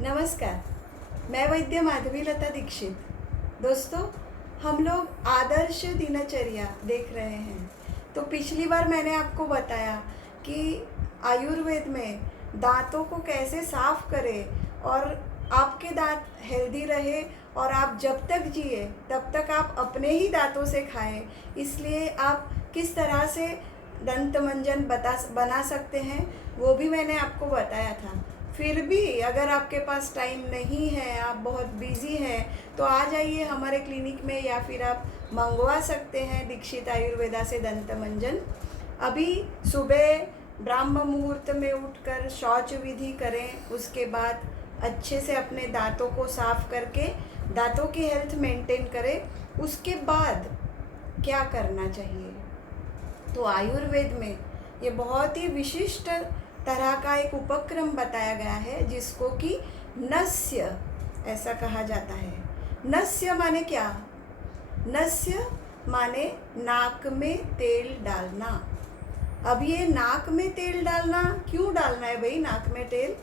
नमस्कार, मैं वैद्य माधवी लता दीक्षित। दोस्तों, हम लोग आदर्श दिनचर्या देख रहे हैं। तो पिछली बार मैंने आपको बताया कि आयुर्वेद में दांतों को कैसे साफ करें और आपके दांत हेल्दी रहे और आप जब तक जिए तब तक आप अपने ही दांतों से खाएं। इसलिए आप किस तरह से दंत मंजन बना सकते हैं वो भी मैंने आपको बताया था। फिर भी अगर आपके पास टाइम नहीं है, आप बहुत बिज़ी हैं, तो आ जाइए हमारे क्लिनिक में या फिर आप मंगवा सकते हैं दीक्षित आयुर्वेदा से दंत मंजन। अभी सुबह ब्राह्म मुहूर्त में उठकर शौच विधि करें, उसके बाद अच्छे से अपने दांतों को साफ करके दांतों की हेल्थ मेंटेन करें। उसके बाद क्या करना चाहिए, तो आयुर्वेद में ये बहुत ही विशिष्ट तरह का एक उपक्रम बताया गया है जिसको कि नस्य ऐसा कहा जाता है। नस्य माने क्या? नस्य माने नाक में तेल डालना। अब ये नाक में तेल डालना क्यों डालना है भाई नाक में तेल?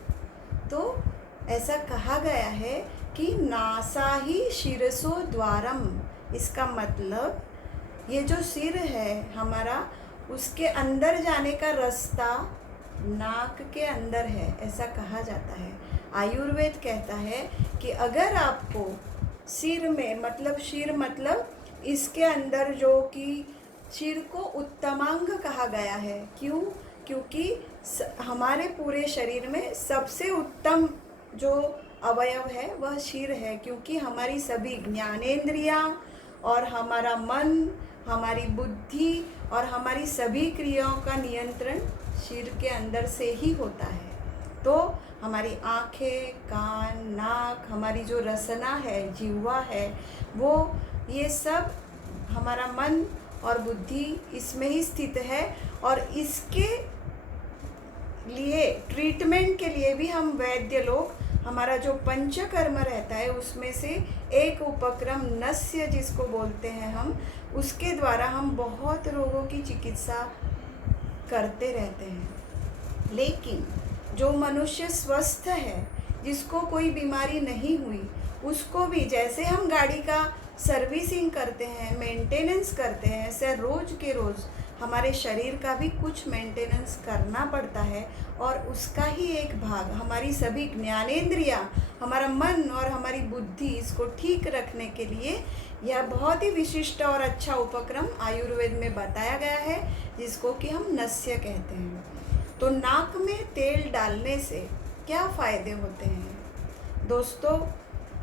तो ऐसा कहा गया है कि नासा ही शिरसो द्वारम। इसका मतलब ये जो सिर है हमारा, उसके अंदर जाने का रास्ता नाक के अंदर है, ऐसा कहा जाता है। आयुर्वेद कहता है कि अगर आपको सिर में, मतलब सिर मतलब इसके अंदर जो कि सिर को उत्तमांग कहा गया है। क्यों? क्योंकि हमारे पूरे शरीर में सबसे उत्तम जो अवयव है वह सिर है, क्योंकि हमारी सभी ज्ञानेंद्रियां और हमारा मन, हमारी बुद्धि और हमारी सभी क्रियाओं का नियंत्रण सिर के अंदर से ही होता है। तो हमारी आँखें, कान, नाक, हमारी जो रसना है, जिह्वा है, वो ये सब हमारा मन और बुद्धि इसमें ही स्थित है। और इसके लिए ट्रीटमेंट के लिए भी हम वैद्य लोग, हमारा जो पंचकर्म रहता है उसमें से एक उपक्रम नस्य जिसको बोलते हैं हम, उसके द्वारा हम बहुत रोगों की चिकित्सा करते रहते हैं। लेकिन जो मनुष्य स्वस्थ है, जिसको कोई बीमारी नहीं हुई, उसको भी जैसे हम गाड़ी का सर्विसिंग करते हैं, मेंटेनेंस करते हैं, ऐसे रोज़ के रोज़ हमारे शरीर का भी कुछ मेंटेनेंस करना पड़ता है। और उसका ही एक भाग हमारी सभी ज्ञानेंद्रियां, हमारा मन और हमारी बुद्धि, इसको ठीक रखने के लिए यह बहुत ही विशिष्ट और अच्छा उपक्रम आयुर्वेद में बताया गया है, जिसको कि हम नस्य कहते हैं। तो नाक में तेल डालने से क्या फ़ायदे होते हैं? दोस्तों,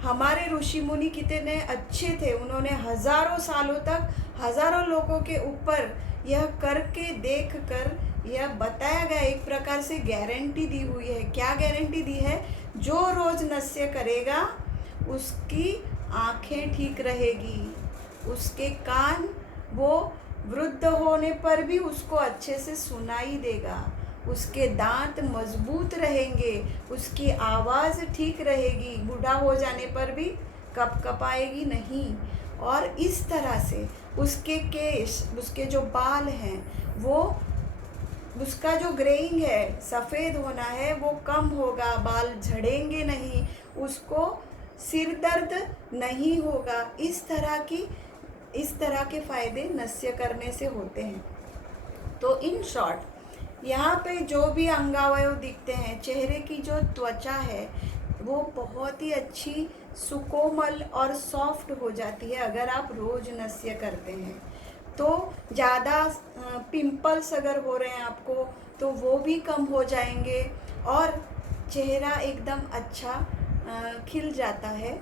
हमारे ऋषि मुनि कितने अच्छे थे, उन्होंने हज़ारों सालों तक हज़ारों लोगों के ऊपर यह करके देख कर यह बताया गया, एक प्रकार से गारंटी दी हुई है। क्या गारंटी दी है? जो रोज़ नस्य करेगा उसकी आँखें ठीक रहेगी, उसके कान वो वृद्ध होने पर भी उसको अच्छे से सुनाई देगा, उसके दांत मजबूत रहेंगे, उसकी आवाज़ ठीक रहेगी, बूढ़ा हो जाने पर भी कपकपाएगी नहीं। और इस तरह से उसके केश, उसके जो बाल हैं, वो उसका जो ग्रेइंग है, सफ़ेद होना है, वो कम होगा, बाल झड़ेंगे नहीं, उसको सिर दर्द नहीं होगा। इस तरह के फ़ायदे नस्य करने से होते हैं। तो इन शॉर्ट यहाँ पे जो भी अंगावयव दिखते हैं, चेहरे की जो त्वचा है वो बहुत ही अच्छी, सुकोमल और सॉफ्ट हो जाती है अगर आप रोज़ नस्य करते हैं। तो ज़्यादा पिंपल्स अगर हो रहे हैं आपको, तो वो भी कम हो जाएंगे और चेहरा एकदम अच्छा खिल जाता है।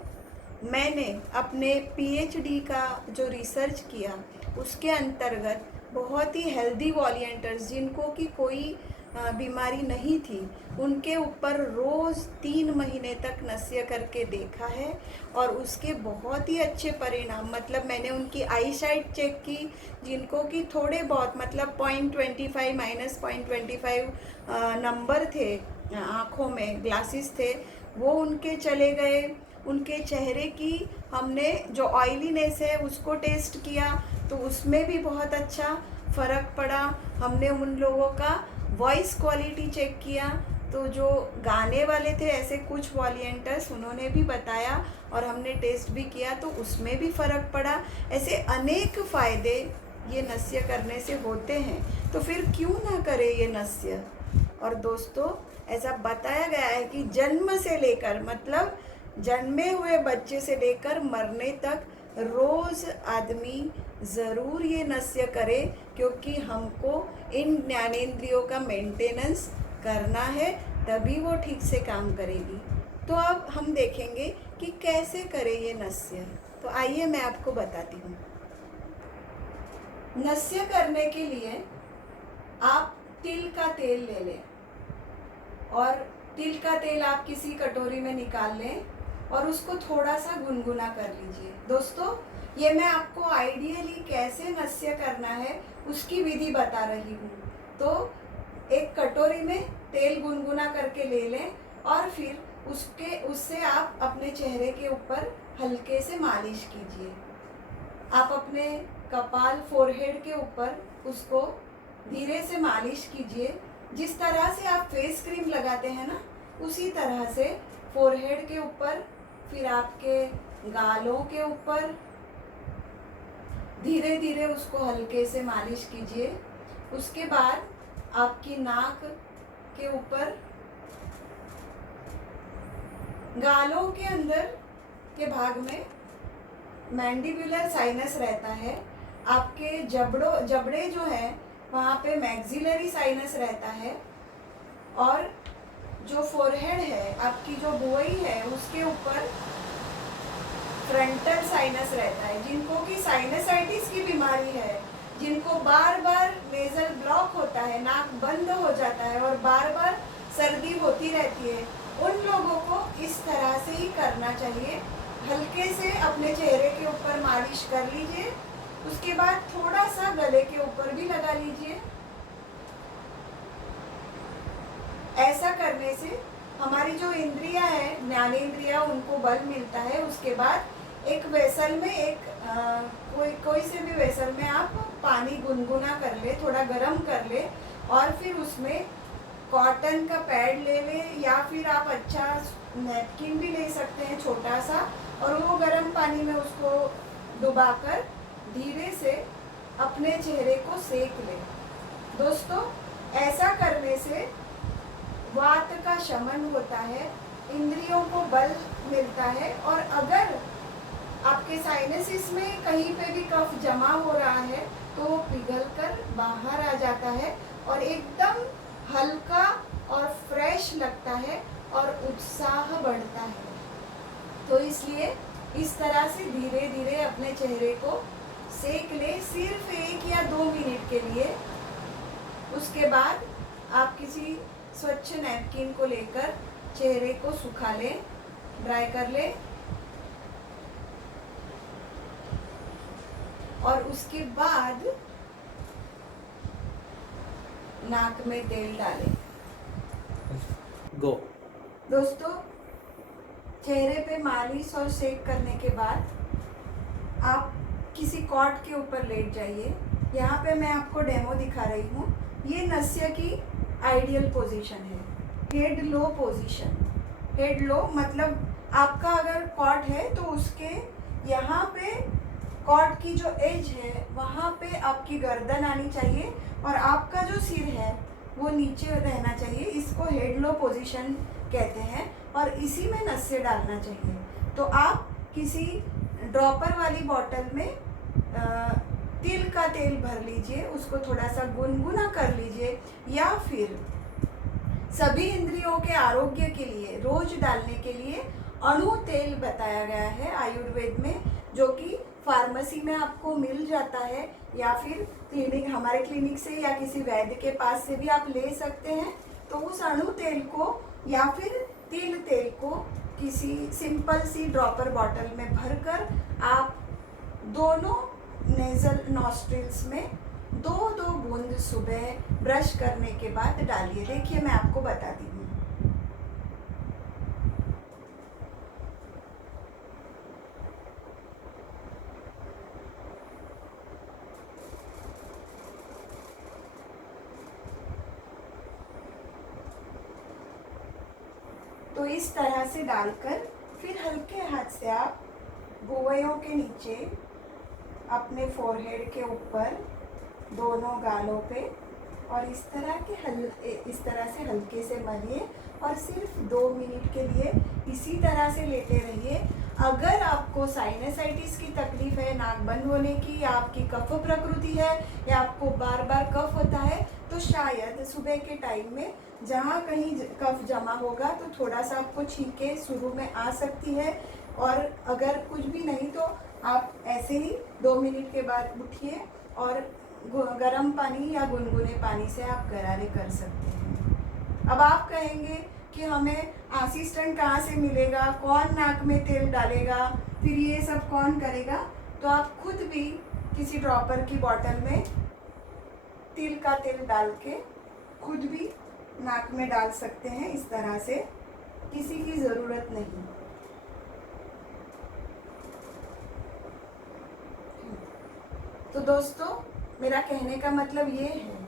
मैंने अपने पीएचडी का जो रिसर्च किया, उसके अंतर्गत बहुत ही हेल्दी वॉलियंटर्स, जिनको कि कोई बीमारी नहीं थी, उनके ऊपर रोज़ 3 महीने तक नस्य करके देखा है और उसके बहुत ही अच्छे परिणाम, मतलब मैंने उनकी आई साइट चेक की, जिनको कि थोड़े बहुत, मतलब 0.25 माइनस 0.25 नंबर थे आँखों में, ग्लासेस थे, वो उनके चले गए। उनके चेहरे की हमने जो ऑयलीनेस है उसको टेस्ट किया, तो उसमें भी बहुत अच्छा फ़र्क पड़ा। हमने उन लोगों का वॉइस क्वालिटी चेक किया, तो जो गाने वाले थे ऐसे कुछ वॉलियंटर्स, उन्होंने भी बताया और हमने टेस्ट भी किया तो उसमें भी फ़र्क पड़ा। ऐसे अनेक फ़ायदे ये नस्य करने से होते हैं, तो फिर क्यों ना करें ये नस्य। और दोस्तों, ऐसा बताया गया है कि जन्म से लेकर, मतलब जन्मे हुए बच्चे से लेकर मरने तक रोज़ आदमी ज़रूर ये नस्य करे, क्योंकि हमको इन ज्ञानेंद्रियों का मेंटेनेंस करना है, तभी वो ठीक से काम करेगी। तो अब हम देखेंगे कि कैसे करें ये नस्य। तो आइए मैं आपको बताती हूँ। नस्य करने के लिए आप तिल का तेल ले लें, और तिल का तेल आप किसी कटोरी में निकाल लें और उसको थोड़ा सा गुनगुना कर लीजिए। दोस्तों, ये मैं आपको आइडियली कैसे नस्य करना है उसकी विधि बता रही हूँ। तो एक कटोरी में तेल गुनगुना करके ले लें और फिर उससे आप अपने चेहरे के ऊपर हल्के से मालिश कीजिए। आप अपने कपाल, फोरहेड के ऊपर उसको धीरे से मालिश कीजिए। जिस तरह से आप फेस क्रीम लगाते हैं ना, उसी तरह से फोरहेड के ऊपर, फिर आपके गालों के ऊपर धीरे धीरे उसको हल्के से मालिश कीजिए। उसके बाद आपकी नाक के ऊपर, गालों के अंदर के भाग में मैंडिबुलर साइनस रहता है। आपके जबड़े जो है वहाँ पे मैक्सिलरी साइनस रहता है। और जो फोरहेड है, आपकी जो बुआई है, उसके ऊपर फ्रंटल साइनस रहता है। जिनको कि साइनसाइटिस की बीमारी है, जिनको बार बार नेजल ब्लॉक होता है, नाक बंद हो जाता है और बार बार सर्दी होती रहती है, उन लोगों को इस तरह से ही करना चाहिए। हल्के से अपने चेहरे के ऊपर मालिश कर लीजिए। उसके बाद थोड़ा सा गले के ऊपर भी लगा लीजिए। ऐसा करने से हमारी जो इंद्रियां है, ज्ञानेंद्रियां, उनको बल मिलता है। उसके बाद एक वेसल में कोई से भी वेसल में आप पानी गुनगुना कर ले, थोड़ा गर्म कर ले, और फिर उसमें कॉटन का पैड ले लें, या फिर आप अच्छा नैपकिन भी ले सकते हैं छोटा सा, और वो गर्म पानी में उसको डुबाकर धीरे से अपने चेहरे को सेक लें। दोस्तों, ऐसा करने से वात का शमन होता है, इंद्रियों को बल मिलता है, और अगर आपके साइनसिस में कहीं पे भी कफ जमा हो रहा है तो वो पिघलकर बाहर आ जाता है और एकदम हल्का और फ्रेश लगता है और उत्साह बढ़ता है। तो इसलिए इस तरह से धीरे धीरे अपने चेहरे को सेक ले, सिर्फ 1 या 2 मिनट के लिए। उसके बाद आप किसी स्वच्छ नैपकिन को लेकर चेहरे को सुखा लें, ड्राई कर लें, और उसके बाद नाक में तेल डालें। गो। दोस्तों, चेहरे पे मालिश और सेक करने के बाद आप किसी कॉट के ऊपर लेट जाइए। यहाँ पे मैं आपको डेमो दिखा रही हूँ। ये नस्य की आइडियल पोजीशन है, हेड लो पोजीशन। हेड लो मतलब आपका अगर कॉट है तो उसके यहाँ पे कॉट की जो एज है वहाँ पे आपकी गर्दन आनी चाहिए और आपका जो सिर है वो नीचे रहना चाहिए। इसको हेड लो पोजीशन कहते हैं और इसी में नस्य डालना चाहिए। तो आप किसी ड्रॉपर वाली बॉटल में तिल का तेल भर लीजिए, उसको थोड़ा सा गुनगुना कर लीजिए, या फिर सभी इंद्रियों के आरोग्य के लिए रोज डालने के लिए अणु तेल बताया गया है आयुर्वेद में, जो कि फार्मेसी में आपको मिल जाता है, या फिर हमारे क्लिनिक से या किसी वैद्य के पास से भी आप ले सकते हैं। तो उस अणु तेल को या फिर तिल तेल को किसी सिंपल सी ड्रॉपर बॉटल में भरकर आप दोनों नेजल नॉस्ट्रिल्स में 2-2 बूंद सुबह ब्रश करने के बाद डालिए। देखिए, मैं आपको बताती हूँ। तो इस तरह से डालकर फिर हल्के हाथ से आप भुवयों के नीचे, अपने फोरहेड के ऊपर, दोनों गालों पे और इस तरह से हल्के से मलिए और सिर्फ 2 मिनट के लिए इसी तरह से लेटे रहिए। अगर आपको साइनसाइटिस की तकलीफ है, नाक बंद होने की, या आपकी कफ प्रकृति है, या आपको बार बार कफ होता है, तो शायद सुबह के टाइम में जहाँ कहीं कफ जमा होगा तो थोड़ा सा आपको छींके शुरू में आ सकती है। और अगर कुछ भी नहीं तो आप ऐसे ही 2 मिनट के बाद उठिए और गर्म पानी या गुनगुने पानी से आप गरारे कर सकते हैं। अब आप कहेंगे कि हमें असिस्टेंट कहाँ से मिलेगा, कौन नाक में तेल डालेगा, फिर ये सब कौन करेगा? तो आप खुद भी किसी ड्रॉपर की बॉटल में तिल का तेल डाल के खुद भी नाक में डाल सकते हैं। इस तरह से किसी की ज़रूरत नहीं। तो दोस्तों, मेरा कहने का मतलब ये है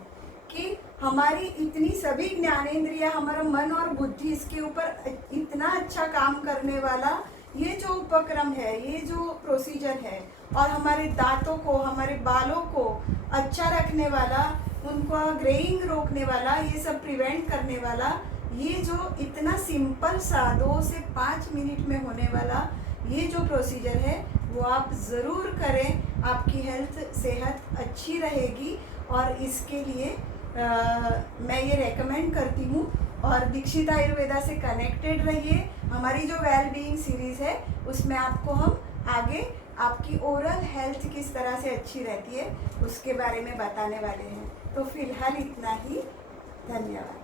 कि हमारी इतनी सभी ज्ञानेंद्रियां, हमारा मन और बुद्धि, इसके ऊपर इतना अच्छा काम करने वाला ये जो उपक्रम है, ये जो प्रोसीजर है, और हमारे दांतों को, हमारे बालों को अच्छा रखने वाला, उनको ग्रेइंग रोकने वाला, ये सब प्रिवेंट करने वाला, ये जो इतना सिंपल सा 2 से 5 मिनट में होने वाला ये जो प्रोसीजर है वो आप ज़रूर करें। आपकी सेहत अच्छी रहेगी और इसके लिए मैं ये रेकमेंड करती हूँ। और दीक्षित आयुर्वेदा से कनेक्टेड रहिए। हमारी जो वेल बीइंग सीरीज़ है उसमें आपको हम आगे आपकी ओरल हेल्थ किस तरह से अच्छी रहती है उसके बारे में बताने वाले हैं। तो फिलहाल इतना ही। धन्यवाद।